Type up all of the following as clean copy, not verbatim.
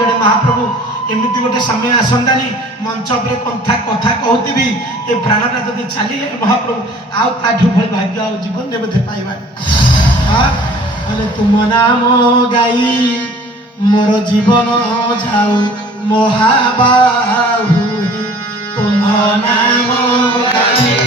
जड़े महाप्रभु एमती गोटे समय आसंतानी मंच पर कथा कथा कहती ये प्राणटा जब चली महाप्रभु आठू भाई भाग्य आ जीवन बोधे पाइबा तुम नाम गाई मोर जीवन जाऊ महाबाहु तुम नाम गाई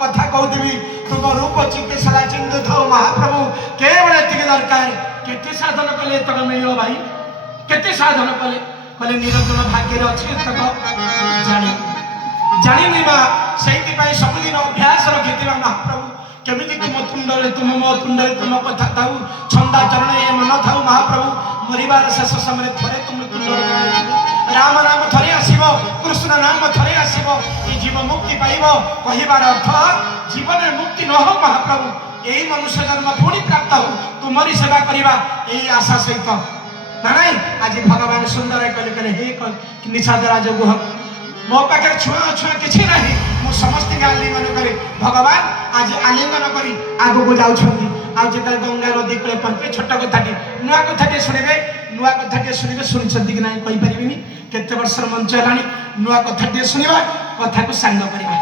कथा कहती तुम रूप चिकित्सा चिंतु था महाप्रभु केवल ये दरकार केते साधन कले तक मिल भाई केते साधन कले कले निरंजन भाग्य अच्छे तक जानी जानी से सबुदिन अभ्यास रखी महाप्रभु केमी तुम मो तुंड तुम कथा था छंदा चरण ये मन था महाप्रभु मरबार शेष समय थे तुम तुंड राम नाम थरे आसो कृष्ण नाम थरे आसो जीव मुक्ति पाइब कहबार अर्थ जीवन में मुक्ति न हो महाप्रभु यही मनुष्य जन्म पुणी प्राप्त हो तुमरी सेवा करवा यही आशा सहित ना नहीं आज भगवान सुंदर कहले हे निषाद राज गुह मो पाखे छुआ छुआ किसी ना मुझे समस्त आलिंगन करे भगवान आज आलिंगन कर आग को जाऊँगी आज जो गंगा नदी कूले पहुँचे छोट कथाटी नुआ कथाटे शुणे नुआ कथाटे शुणे शुणी कि ना कहीपरि केते वर्ष मंच है नुआ कथाटे शुणा कथा को सांग करवा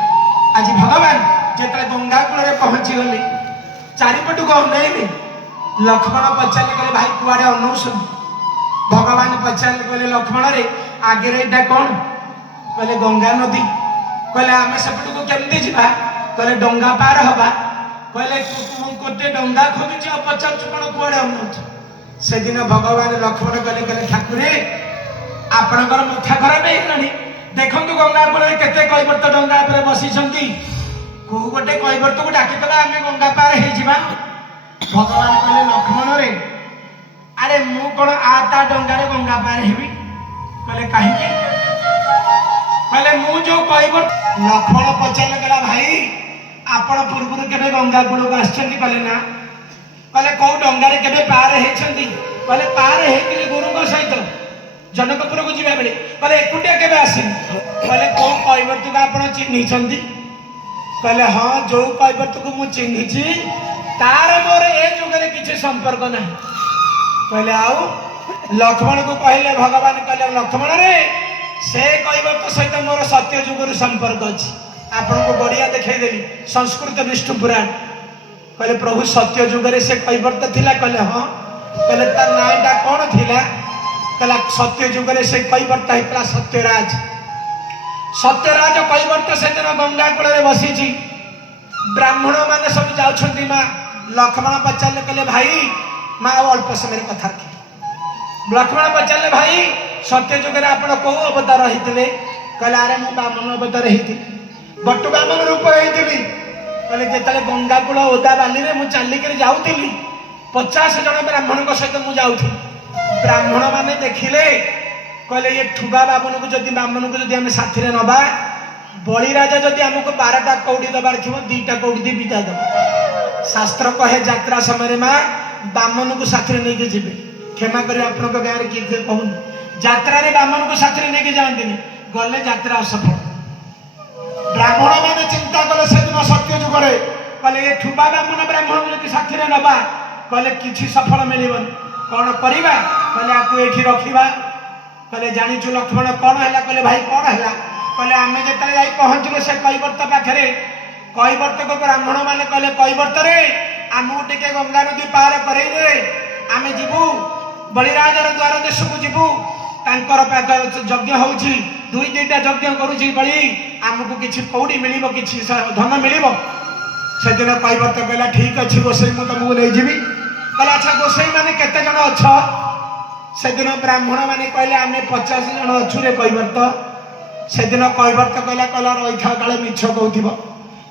आज भगवान जो गंगा कूल पहुँची गले चारिपटू को अनैले लक्ष्मण पचारे कहले भाई कुआड़े अनौसन भगवान पचारे कहले लक्ष्मण रे आगे यहाँ कौन कहले गंगा नदी कहले आम सेपट को केमती जावा कहले डंगा पार हवा कहले गोटे डंगा खोजुची पचार कौन कुआड़े अनौच से दिन भगवान लक्ष्मण कहले कहले ठाकुरे आपणकर मथा खराब है देखु गंगा कूल केते कैवर्त डंगा पर बसी को गोटे कैवर्त को डाकीदे आम गंगा पार हो भगवान कहले लक्ष्मण रे अरे मु कौन आता डंगार गंगा पार हेबी कहले कहीं कहले मु जो कैवर्त लक्ष्मण पचारे कहला भाई आपण पूर्व केबे गंगा कूल को आछंती कहले ना कहले कौ डंगार केबे पार होती कहले पार होती गुरु सहित जनकपुर को जीवा बेले कहले एकुटिया केबे आसी कहले कौन कैवर्त को आप चिन्ह कहले हाँ जो कैवर्त को मु चिन्ही तार मोर ए जुगे किसी संपर्क ना कहले आउ लक्ष्मण को कहले भगवान कहले लक्ष्मण रे से कैवर्त सहित मोर सत्य जुगर संपर्क अच्छी आपन को बढ़िया देखदेली संस्कृत विष्णु पुराण कहले प्रभु सत्य जुगे से कैवर्त थिला कहले हाँ कहले तार नाटा कौन थिला कहला सत्य जुगे से कैवर्त होता सत्यराज सत्यराज कैवर्त से दिन गंगा कूल बसी ब्राह्मण मैंने सब जाऊँ माँ लक्ष्मण पचारे कहले भाई माँ अल्प समय कथा रखी लक्ष्मण पचारे भाई सत्य जुगे आप कौ अवतार होते कहले अरे मु बामन अवतार होती बटु बामन रूप होती कहले जिते गंगा कूल ओदा बाली में मुझे चलिक जाऊली 50 जन ब्राह्मण सहित मुझे जाऊँ ब्राह्मण मैंने देखिले कहले ये ठुबा बामन को जब बामन को जब आम साथी नवा बड़ी राजा जब आमको 12टा कौड़ी दबार थी 2टा कौड़ी दी बिका दब शास्त्र कहे यात्रा समय माँ बामन को साथी नहीं जी क्षमा कर आप गाँव किए कहून यात्रा बामन को साथी नहीं जाती गले यात्रा असफल ब्राह्मण मैंने चिंता कले से दिन सत्य जुगे कहले ये ठुबा बामन ब्राह्मण को साथी नवा कहले किसी सफल मिलबन कौन करवा कहले आपको ये रखा कहले जाचु लक्ष्मण कौन है कहले भाई कौन है कहले आम जो पहुँचल से कैवर्त पाखे कैवर्त को ब्राह्मण मैंने कहले कैवर्त रे आमको टे गंगा नदी पार करे आम जीवु बलिराजार द्वार देश को जीवु यज्ञ हो 2-2टा यज्ञ करुँच बलि आमको किसी कौड़ी मिल कि धन मिल से दिन कैवर्त कहला ठीक अच्छे गोसाई मुझे तुमको नहीं जी कहले अच्छा गोसाई मैंने केते जन अच्छा से दिन ब्राह्मण मैंने कहले आम 50 जन अच्छु रे कैवर्त से दिन कैवर्त कहला कहला रही था काले मिछ कहूब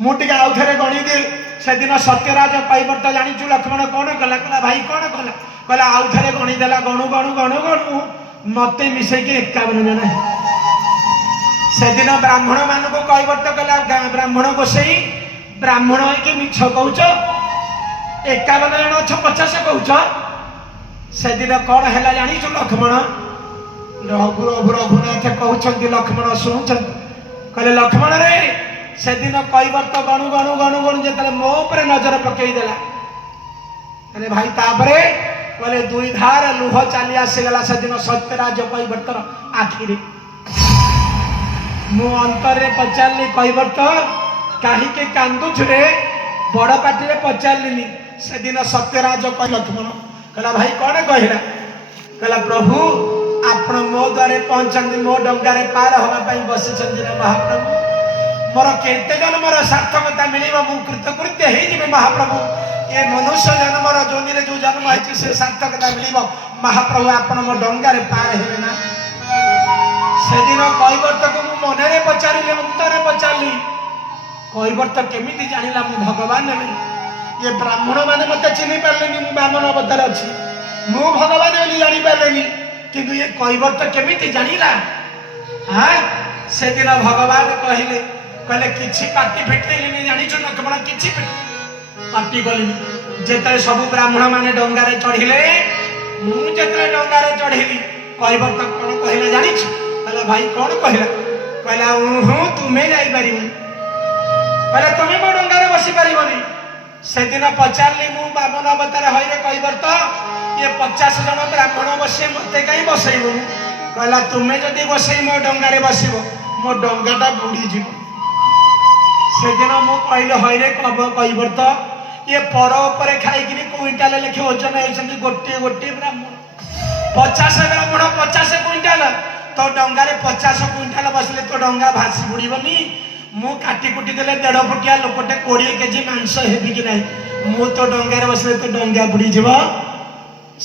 मुझे आउ थे गणी दे से दिन सत्यराज कैवर्त जाचु लक्ष्मण कौन कला कहला भाई कौन कला कहला आउ थे गणीदेला गणु गणु गणु गणु मत मिसेक 51 जन से दिन ब्राह्मण मान को कैवर्त कहला ब्राह्मण गोसाई ब्राह्मण हो मिछ कौच 51 जन अच्छ 50 कौच से दिन कौन है जानी लक्ष्मण रघुनाथ कहते लक्ष्मण शुणुं कहले लक्ष्मण रे से दिन कैवर्त गणु गणु गणु गणु जो मो पर नजर पकईदेला कहले भाई तापरे कहले दुई धार लुह चली आसीगला से दिन सत्यराज कैवर्तर आखिरी मु अंतर पचारि कैवर्त कहीं कांदुछु रे बड़ पार्टी पचारि से दिन सत्यराज कह लक्ष्मण कहला भाई कौन कहला कहला प्रभु आपण मो द्वारे पहुंचती मो डंगारे पार होगा बसी महाप्रभु मोर केते जन्मर सार्थकता मिल मु कृतकृत्य हो महाप्रभु ये मनुष्य जन्मर जोनि जो जन्म है से सार्थकता मिल महाप्रभु आपण मो डंगारे पार हे ना से दिन कैवर्त को मु मनरे पचारि अंतरे पचारि कैवर्त केमिति जानिला मु भगवान ये ब्राह्मण माने मते चिन्हि पारलेनी मु ब्राह्मण अवतार अछि मु भगवान बोली जानि पारलेनी किंतु ये कैवर्त केमिति जानिला हां से दिन भगवान कहले कहले किछि पाटी फिटेलिनी जानिछु लक्ष्मण किछि पाटी गलिनी जेतले सब ब्राह्मण माने डंगारे चढ़िले मु जेतले डंगारे चढ़िली कैवर्त कोन कहले जानिछु कहले भाई कोन कहला कहला हूं तुमे जाई परिबनी कहले तुमे मो डंगारे बसी परिबनी से दिन पचारि मु बामन अवतार हईरे कैवर्त ये 50 जन ब्राह्मण बसे मते कहीं बसैबु कहला तुमे जदि बसई मो डंगारे बसिबो मो डंगाटा बुड़ी जीव से दिन मु कहले हईरे कैवर्त ये पर उपरे खाइकिन क्विंटाल लेखे ओजन होइछन्ति गोटे गोटे ब्राह्मण 50 ब्राह्मण 50 क्विंटाल तो डंगारे 50 क्विंटाल बसले तो डंगा भासी बुड़ीबनी मु काटी कुटी देले 1.5 फुटिया लोकटे 20 केजी मांस हेबी कि नहीं मु तो डंगारे बसले तो डंगा बुड़ी जीव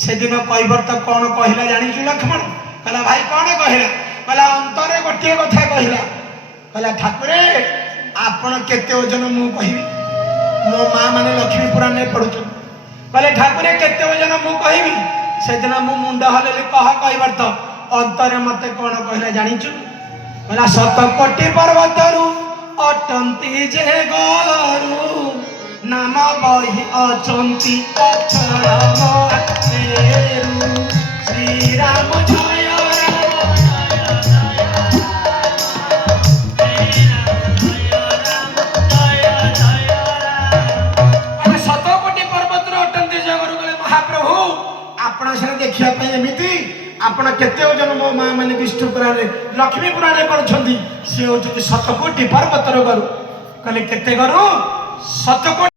से दिन कैवर्त कौन कहला जानी लक्ष्मण कहला भाई कौन कहला कहला अंतरे गोटे कथा कहला कहला ठाकुरे आपण केते ओजन मु कहिबी मो माँ माने लक्ष्मी पुराण पढ़ुच कहले ठाकुरे केते ओजन मु कहिबी से दिन मु मुंड हलेले कह कैवर्त अंतरे मते कौन कहला जानिछु कहला 7 कोटी पर्वतरु अटंती जे गरु नाम बही अचंती अक्षर मेरु श्री राम जय महाप्रभु आपण से देखिया एमती आपण केते ओजन मो माँ माने विष्णु पुराण लक्ष्मी पुराण पढ़ुछंती से होचि 7 कोटी पर्वतर गरु कहले केते गरु 7 कोटी